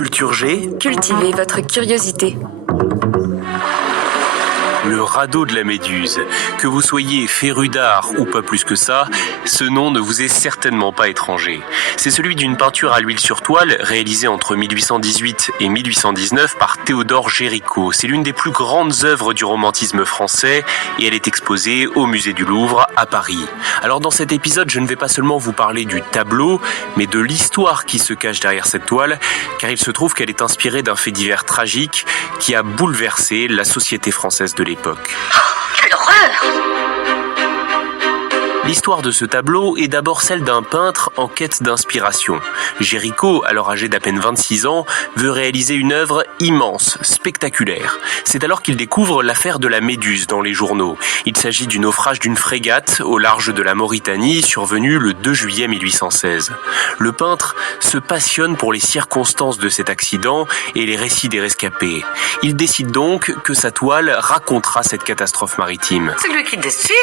Culture G, cultivez votre curiosité. le radeau de la Méduse. Que vous soyez féru d'art ou pas plus que ça, ce nom ne vous est certainement pas étranger. C'est celui d'une peinture à l'huile sur toile réalisée entre 1818 et 1819 par Théodore Géricault. C'est l'une des plus grandes œuvres du romantisme français et elle est exposée au musée du Louvre à Paris. Alors dans cet épisode, je ne vais pas seulement vous parler du tableau, mais de l'histoire qui se cache derrière cette toile, car il se trouve qu'elle est inspirée d'un fait divers tragique qui a bouleversé la société française de l'époque. Quelle horreur! L'histoire de ce tableau est d'abord celle d'un peintre en quête d'inspiration. Géricault, alors âgé d'à peine 26 ans, veut réaliser une œuvre immense, spectaculaire. C'est alors qu'il découvre l'affaire de la Méduse dans les journaux. Il s'agit du naufrage d'une frégate au large de la Mauritanie, survenu le 2 juillet 1816. Le peintre se passionne pour les circonstances de cet accident et les récits des rescapés. Il décide donc que sa toile racontera cette catastrophe maritime. C'est lui qui décide.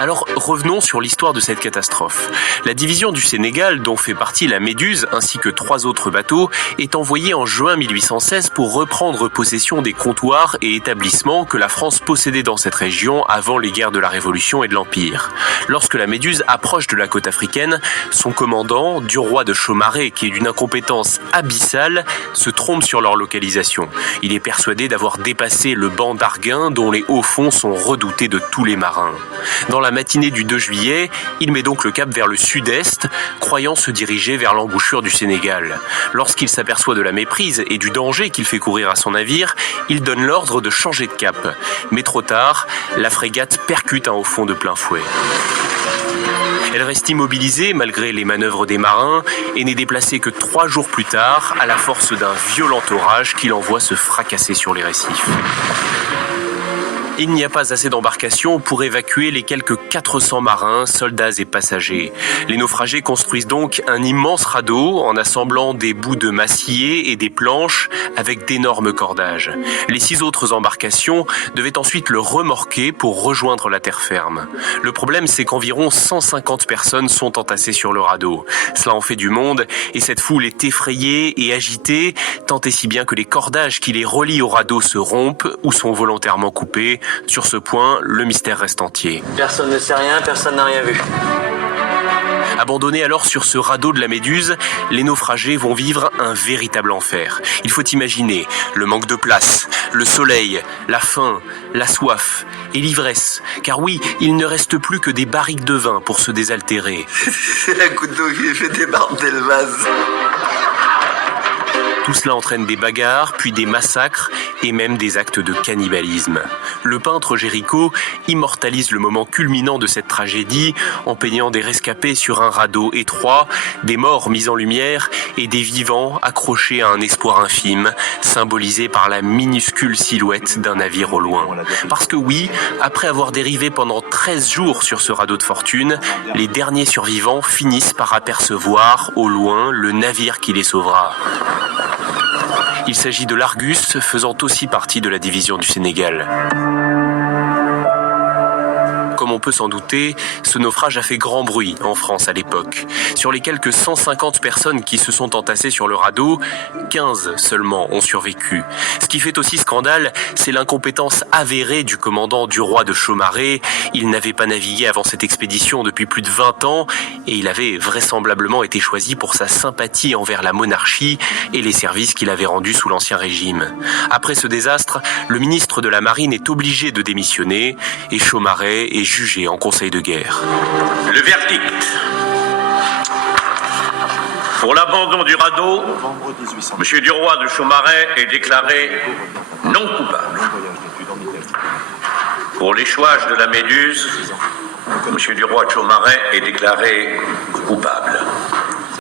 Alors revenons sur l'histoire de cette catastrophe. La division du Sénégal, dont fait partie la Méduse ainsi que 3 autres bateaux, est envoyée en juin 1816 pour reprendre possession des comptoirs et établissements que la France possédait dans cette région avant les guerres de la Révolution et de l'Empire. Lorsque la Méduse approche de la côte africaine, son commandant, Duroy de Chaumareix, qui est d'une incompétence abyssale, se trompe sur leur localisation. Il est persuadé d'avoir dépassé le banc d'Arguin dont les hauts fonds sont redoutés de tous les marins. Dans la matinée du 2 juillet, il met donc le cap vers le sud-est, croyant se diriger vers l'embouchure du Sénégal. Lorsqu'il s'aperçoit de la méprise et du danger qu'il fait courir à son navire, il donne l'ordre de changer de cap. Mais trop tard, la frégate percute un haut fond de plein fouet. Elle reste immobilisée malgré les manœuvres des marins et n'est déplacée que 3 jours plus tard à la force d'un violent orage qui l'envoie se fracasser sur les récifs. Il n'y a pas assez d'embarcations pour évacuer les quelques 400 marins, soldats et passagers. Les naufragés construisent donc un immense radeau en assemblant des bouts de massier et des planches avec d'énormes cordages. Les 6 autres embarcations devaient ensuite le remorquer pour rejoindre la terre ferme. Le problème, c'est qu'environ 150 personnes sont entassées sur le radeau. Cela en fait du monde et cette foule est effrayée et agitée, tant et si bien que les cordages qui les relient au radeau se rompent ou sont volontairement coupés. Sur ce point, le mystère reste entier. Personne ne sait rien, personne n'a rien vu. Abandonnés alors sur ce radeau de la Méduse, les naufragés vont vivre un véritable enfer. Il faut imaginer le manque de place, le soleil, la faim, la soif et l'ivresse. Car oui, il ne reste plus que des barriques de vin pour se désaltérer. C'est la goutte d'eau qui fait déborder le vase. Tout cela entraîne des bagarres, puis des massacres et même des actes de cannibalisme. Le peintre Géricault immortalise le moment culminant de cette tragédie en peignant des rescapés sur un radeau étroit, des morts mis en lumière et des vivants accrochés à un espoir infime, symbolisé par la minuscule silhouette d'un navire au loin. Parce que oui, après avoir dérivé pendant 13 jours sur ce radeau de fortune, les derniers survivants finissent par apercevoir au loin le navire qui les sauvera. Il s'agit de l'Argus, faisant aussi partie de la division du Sénégal. Comme on peut s'en douter, ce naufrage a fait grand bruit en France à l'époque. Sur les quelques 150 personnes qui se sont entassées sur le radeau, 15 seulement ont survécu. Ce qui fait aussi scandale, c'est l'incompétence avérée du commandant Duroy de Chaumareix. Il n'avait pas navigué avant cette expédition depuis plus de 20 ans et il avait vraisemblablement été choisi pour sa sympathie envers la monarchie et les services qu'il avait rendus sous l'Ancien Régime. Après ce désastre, le ministre de la Marine est obligé de démissionner et Chaumareix est jugé en conseil de guerre. Le verdict. Pour l'abandon du radeau, M. Duroy de Chaumareix est déclaré non coupable. Pour l'échouage de la Méduse, M. Duroy de Chaumareix est déclaré coupable.